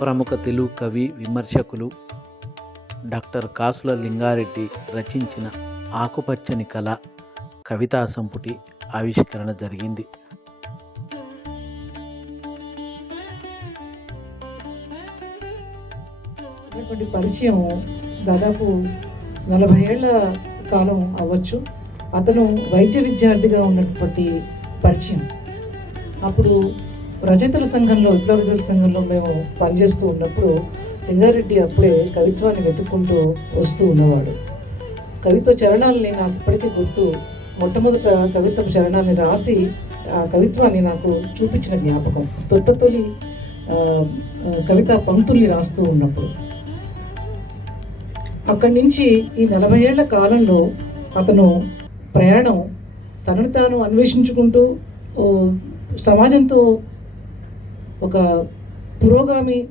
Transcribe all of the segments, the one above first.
ప్రముఖ తెలుగు కవి విమర్శకులు డాక్టర్ కాసుల లింగారెడ్డి రచించిన ఆకుపచ్చని కళ కవితా సంపుటి ఆవిష్కరణ జరిగింది. పరిచయం దాదాపు నలభై ఏళ్ళ కాలం అవ్వచ్చు. అతను వైద్య విద్యార్థిగా ఉన్నటువంటి పరిచయం. అప్పుడు రచయితల సంఘంలో విప్లవ రచయితల సంఘంలో మేము పనిచేస్తూ ఉన్నప్పుడు లింగారెడ్డి అప్పుడే కవిత్వాన్ని వెతుక్కుంటూ వస్తూ ఉన్నవాడు. కవిత్వ చరణాలని నాకు ఇప్పటికీ గుర్తు. మొట్టమొదట కవిత్వ చరణాన్ని రాసి ఆ కవిత్వాన్ని నాకు చూపించిన జ్ఞాపకం. తొట్టతొలి కవిత పంక్తుల్ని రాస్తూ ఉన్నప్పుడు. అక్కడి నుంచి ఈ నలభై ఏళ్ళ కాలంలో అతను ప్రయాణం తనను తాను అన్వేషించుకుంటూ సమాజంతో ఒక పురోగామి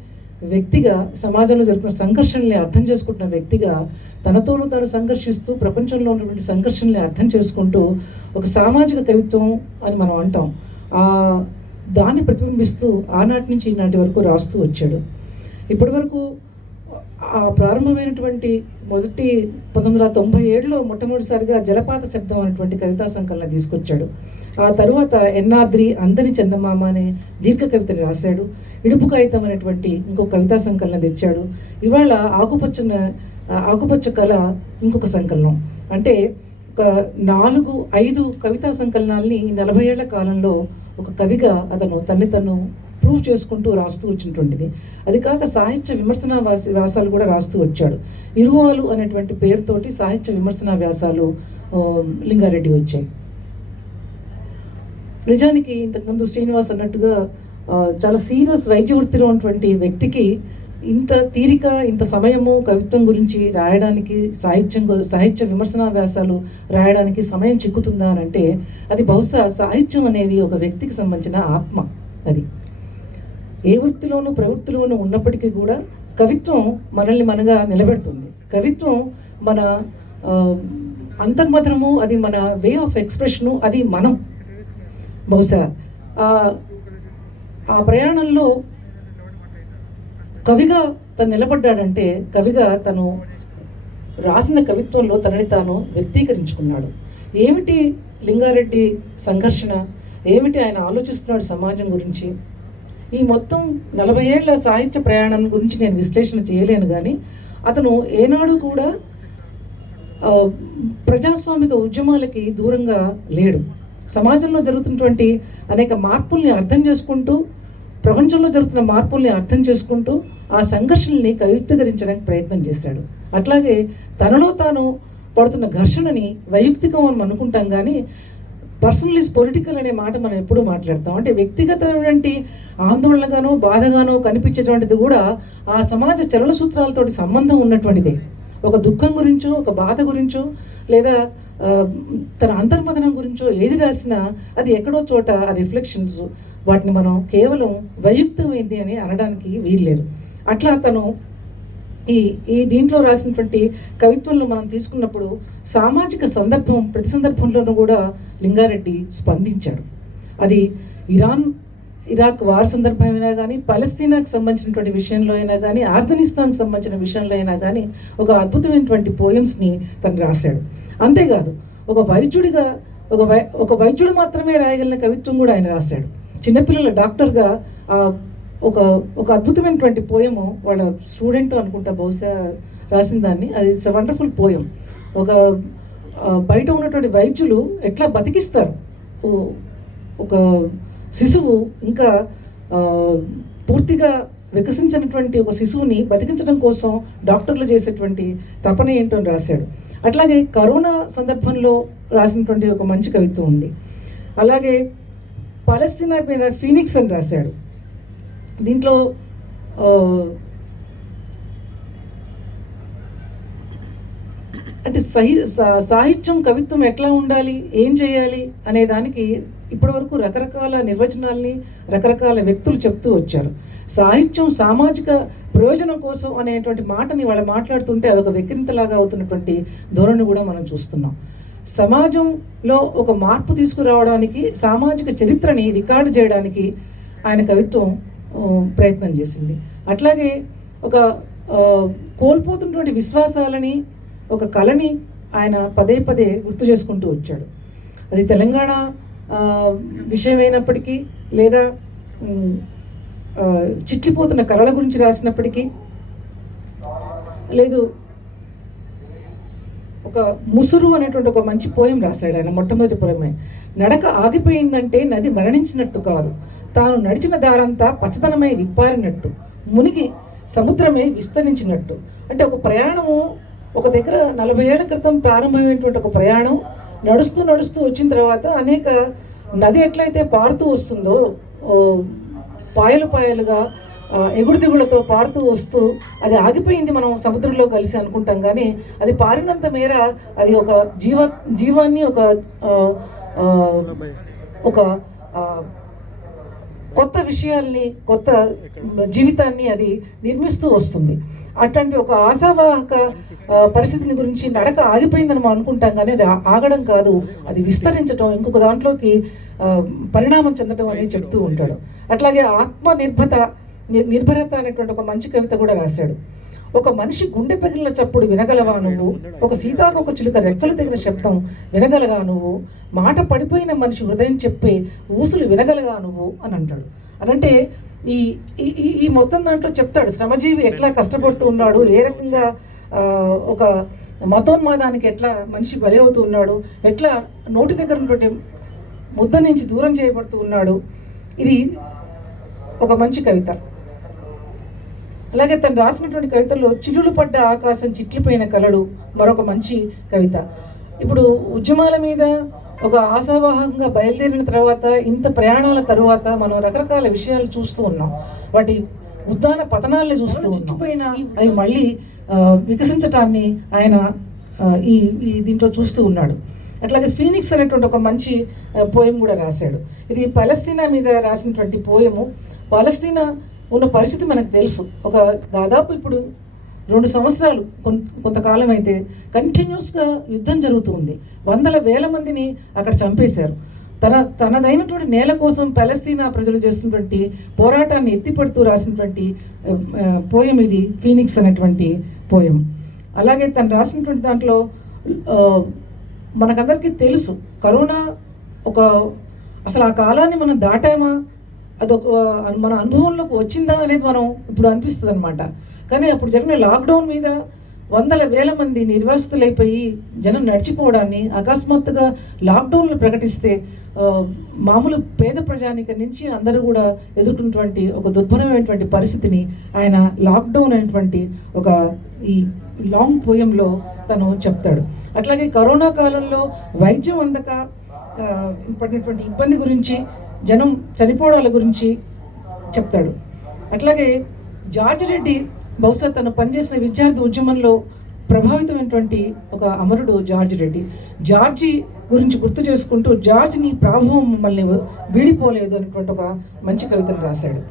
వ్యక్తిగా సమాజంలో జరుగుతున్న సంఘర్షణల్ని అర్థం చేసుకుంటున్న వ్యక్తిగా తనతోనూ తాను సంఘర్షిస్తూ ప్రపంచంలో ఉన్నటువంటి సంఘర్షణల్ని అర్థం చేసుకుంటూ ఒక సామాజిక కవిత్వం అని మనం అంటాం. ఆ దాన్ని ప్రతిబింబిస్తూ ఆనాటి నుంచి ఈనాటి వరకు రాస్తూ వచ్చాడు. ఇప్పటి వరకు ప్రారంభమైనటువంటి మొదటి పంతొమ్మిది వందల తొంభై ఏడులో మొట్టమొదటిసారిగా జలపాత శబ్దం అనేటువంటి కవితా సంకలన తీసుకొచ్చాడు. ఆ తరువాత ఎన్నాద్రి అందరి చందమామ అనే దీర్ఘ కవితని రాశాడు. ఇడుపు కాగితం అనేటువంటి ఇంకొక కవితా సంకలనం తెచ్చాడు. ఇవాళ ఆకుపచ్చన ఆకుపచ్చ కళ ఇంకొక సంకలనం. అంటే ఒక నాలుగు ఐదు కవితా సంకలనాల్ని నలభై ఏళ్ళ కాలంలో ఒక కవిగా అతను తన్ని తను ప్రూవ్ చేసుకుంటూ రాస్తూ వచ్చినటువంటిది. అది కాక సాహిత్య విమర్శన వ్యాస- వ్యాసాలు కూడా రాస్తూ వచ్చాడు. ఇరువాలు అనేటువంటి పేరుతోటి సాహిత్య విమర్శన వ్యాసాలు లింగారెడ్డి వచ్చాయి. నిజానికి ఇంతకుముందు శ్రీనివాస్ అన్నట్టుగా చాలా సీరియస్ వైద్య వృత్తిలో ఉన్నటువంటి వ్యక్తికి ఇంత తీరిక ఇంత సమయము కవిత్వం గురించి రాయడానికి సాహిత్యం సాహిత్య విమర్శన వ్యాసాలు రాయడానికి సమయం చిక్కుతుందా అని అంటే అది బహుశా సాహిత్యం అనేది ఒక వ్యక్తికి సంబంధించిన ఆత్మ అది. ఏ వృత్తిలోనూ ప్రవృత్తిలోనూ ఉన్నప్పటికీ కూడా కవిత్వం మనల్ని మనగా నిలబెడుతుంది. కవిత్వం మన అంతర్మధనము అది మన వే ఆఫ్ ఎక్స్ప్రెషను అది మనం. బహుశా ఆ ఆ ప్రయాణంలో కవిగా తను నిలబడ్డాడంటే కవిగా తను రాసిన కవిత్వంలో తనని తాను వ్యక్తీకరించుకున్నాడు. ఏమిటి లింగారెడ్డి సంఘర్షణ? ఏమిటి ఆయన ఆలోచిస్తున్నాడు సమాజం గురించి? ఈ మొత్తం నలభై ఏళ్ళ సాహిత్య ప్రయాణం గురించి నేను విశ్లేషణ చేయలేను కానీ అతను ఏనాడు కూడా ప్రజాస్వామిక ఉద్యమాలకి దూరంగా లేడు. సమాజంలో జరుగుతున్నటువంటి అనేక మార్పుల్ని అర్థం చేసుకుంటూ ప్రపంచంలో జరుగుతున్న మార్పుల్ని అర్థం చేసుకుంటూ ఆ సంఘర్షణల్ని కవిత్వీకరించడానికి ప్రయత్నం చేశాడు. అట్లాగే తనలో తాను పడుతున్న ఘర్షణని వైయక్తికం అని అనుకుంటాం కానీ పర్సనల్ ఇస్ పొలిటికల్ అనే మాట మనం ఎప్పుడూ మాట్లాడతాం. అంటే వ్యక్తిగతమైనటువంటి ఆందోళనగానో బాధగానో కనిపించేటువంటిది కూడా ఆ సమాజ చలన సూత్రాలతోటి సంబంధం ఉన్నటువంటిదే. ఒక దుఃఖం గురించో ఒక బాధ గురించో లేదా తన అంతర్మదనం గురించో ఏది రాసినా అది ఎక్కడో చోట ఆ రిఫ్లెక్షన్స్ వాటిని మనం కేవలం వైయుక్తమైంది అని అనడానికి వీల్లేదు. అట్లా తను ఈ ఈ దీంట్లో రాసినటువంటి కవిత్వంలో మనం తీసుకున్నప్పుడు సామాజిక సందర్భం ప్రతి సందర్భంలోనూ కూడా లింగారెడ్డి స్పందించాడు. అది ఇరాన్ ఇరాక్ వార్ సందర్భమైనా కానీ పలస్తీనాకు సంబంధించినటువంటి విషయంలో అయినా కానీ ఆఫ్ఘనిస్తాన్కి సంబంధించిన విషయంలో అయినా కానీ ఒక అద్భుతమైనటువంటి పోయమ్స్ని తను రాశాడు. అంతేకాదు ఒక వైద్యుడిగా ఒక వై ఒక వైద్యుడు మాత్రమే రాయగలిగిన కవిత్వం కూడా ఆయన రాశాడు. చిన్నపిల్లల డాక్టర్గా ఒక ఒక అద్భుతమైనటువంటి పోయము. వాళ్ళ స్టూడెంట్ అనుకుంటా బహుశా రాసిన దాన్ని. అది ఇట్స్ వండర్ఫుల్ పోయం. ఒక బయట ఉన్నటువంటి వైద్యులు ఎట్లా బతికిస్తారు? ఒక శిశువు ఇంకా పూర్తిగా వికసించినటువంటి ఒక శిశువుని బతికించడం కోసం డాక్టర్లు చేసేటువంటి తపన ఏంటో అని రాశాడు. అట్లాగే కరోనా సందర్భంలో రాసినటువంటి ఒక మంచి కవిత్వం ఉంది. అలాగే పాలస్తీనా మీద ఫీనిక్స్ అని రాశాడు. దీంట్లో అంటే సహి సాహిత్యం కవిత్వం ఎట్లా ఉండాలి ఏం చేయాలి అనే దానికి ఇప్పటివరకు రకరకాల నిర్వచనాల్ని రకరకాల వ్యక్తులు చెప్తూ వచ్చారు. సాహిత్యం సామాజిక ప్రయోజనం కోసం అనేటువంటి మాటని వాళ్ళు మాట్లాడుతుంటే అదొక వెక్కిరింతలాగా అవుతున్నటువంటి ధోరణి కూడా మనం చూస్తున్నాం. సమాజంలో ఒక మార్పు తీసుకురావడానికి సామాజిక చరిత్రని రికార్డు చేయడానికి ఆయన కవిత్వం ప్రయత్నం చేసింది. అట్లాగే ఒక కోల్పోతున్నటువంటి విశ్వాసాలని ఒక కళని ఆయన పదే పదే గుర్తు చేసుకుంటూ వచ్చాడు. అది తెలంగాణ విషయమైనప్పటికీ లేదా చిట్లిపోతున్న కళల గురించి రాసినప్పటికీ లేదు ఒక ముసురు అనేటువంటి ఒక మంచి పోయం రాశాడు ఆయన మొట్టమొదటి పోయమే. నడక ఆగిపోయిందంటే నది మరణించినట్టు కాదు. తాను నడిచిన దారంతా పచ్చదనమై విప్పారినట్టు మునిగి సముద్రమే విస్తరించినట్టు. అంటే ఒక ప్రయాణము ఒక దగ్గర నలభై ఏళ్ళ క్రితం ప్రారంభమైనటువంటి ఒక ప్రయాణం నడుస్తూ నడుస్తూ వచ్చిన తర్వాత అనేక నది ఎట్లయితే పారుతూ వస్తుందో పాయలు పాయలుగా ఆ, ఎగుడు దిగులతో పారుతూ వస్తూ అది ఆగిపోయింది మనం సముద్రంలో కలిసి అనుకుంటాం. కానీ అది పారినంత మేర అది ఒక జీవ జీవాన్ని ఒక ఒక కొత్త విషయాల్ని కొత్త జీవితాన్ని అది నిర్మిస్తూ వస్తుంది. అట్లాంటి ఒక ఆశావాహక పరిస్థితిని గురించి నడక ఆగిపోయిందని మనం అనుకుంటాం. కానీ అది ఆగడం కాదు. అది విస్తరించడం ఇంకొక దాంట్లోకి పరిణామం చెందడం అనేది చెప్తూ ఉంటాడు. అట్లాగే ఆత్మనిర్భత నిర్భరత అనేటువంటి ఒక మంచి కవిత కూడా రాశాడు. ఒక మనిషి గుండె పగిలిన చప్పుడు వినగలవా నువ్వు? ఒక సీతాకొక చిలుక రెక్కలు తెగిన శబ్దం వినగలగా నువ్వు? మాట పడిపోయిన మనిషి హృదయం చెప్పే ఊసులు వినగలగా నువ్వు? అని అంటాడు. అనంటే ఈ ఈ- ఈ- మొత్తం దాంట్లో చెప్తాడు. శ్రమజీవి ఎట్లా కష్టపడుతూ ఉన్నాడు? ఏ రకంగా ఒక మతోన్మాదానికి ఎట్లా మనిషి బలి అవుతూ ఉన్నాడు? ఎట్లా నోటి దగ్గర ఉన్నటువంటి ముద్ద నుంచి దూరం చేయబడుతూ ఉన్నాడు? ఇది ఒక మంచి కవిత. అలాగే తను రాసినటువంటి కవితల్లో చిల్లులు పడ్డ ఆకాశం చిట్లిపోయిన కలడు మరొక మంచి కవిత. ఇప్పుడు ఉద్యమాల మీద ఒక ఆశావాహంగా బయలుదేరిన తర్వాత ఇంత ప్రయాణాల తరువాత మనం రకరకాల విషయాలు చూస్తూ ఉన్నాం. వాటి ఉద్దాన పతనాల్ని చూస్తూ చిట్లిపోయిన అవి మళ్ళీ వికసించటాన్ని ఆయన ఈ ఈ దీంట్లో చూస్తూ ఉన్నాడు. అట్లాగే ఫీనిక్స్ అనేటువంటి ఒక మంచి పోయం కూడా రాశాడు. ఇది పలస్తీనా మీద రాసినటువంటి పోయము. పలస్తీనా ఉన్న పరిస్థితి మనకు తెలుసు. ఒక దాదాపు ఇప్పుడు రెండు సంవత్సరాలు కొంత కొంతకాలం అయితే కంటిన్యూస్గా యుద్ధం జరుగుతుంది. వందల వేల మందిని అక్కడ చంపేశారు. తన తనదైనటువంటి నేల కోసం పలస్తీనా ప్రజలు చేస్తున్నటువంటి పోరాటాన్ని ఎత్తిపడుతూ రాసినటువంటి పోయం ఇది ఫీనిక్స్ అనేటువంటి పోయం. అలాగే తను రాసినటువంటి దాంట్లో మనకందరికీ తెలుసు. కరోనా ఒక అసలు ఆ కాలాన్ని మనం దాటామా? అదొక మన అనుభవంలోకి వచ్చిందా అనేది మనం ఇప్పుడు అనిపిస్తుంది అనమాట కానీ అప్పుడు జరిగిన లాక్డౌన్ మీద వందల వేల మంది నిర్వాసితులైపోయి జనం నడిచిపోవడాన్ని అకస్మాత్తుగా లాక్డౌన్లు ప్రకటిస్తే మామూలు పేద ప్రజానిక నుంచి అందరూ కూడా ఎదుర్కొన్నటువంటి ఒక దుర్భరమైనటువంటి పరిస్థితిని ఆయన లాక్డౌన్ అనేటువంటి ఒక ఈ లాంగ్ పోయంలో తను చెప్తాడు. అట్లాగే కరోనా కాలంలో వైద్యం అందక పడినటువంటి ఇబ్బంది గురించి జనం చనిపోవడాల గురించి చెప్తాడు. అట్లాగే జార్జ్ రెడ్డి బహుశా తను పనిచేసిన విద్యార్థి ఉద్యమంలో ప్రభావితమైనటువంటి ఒక అమరుడు జార్జ్ రెడ్డి. జార్జి గురించి గుర్తు చేసుకుంటూ జార్జ్ నీ ప్రభావం మమ్మల్ని వీడిపోలేదు అనేటువంటి ఒక మంచి కవితను రాశాడు.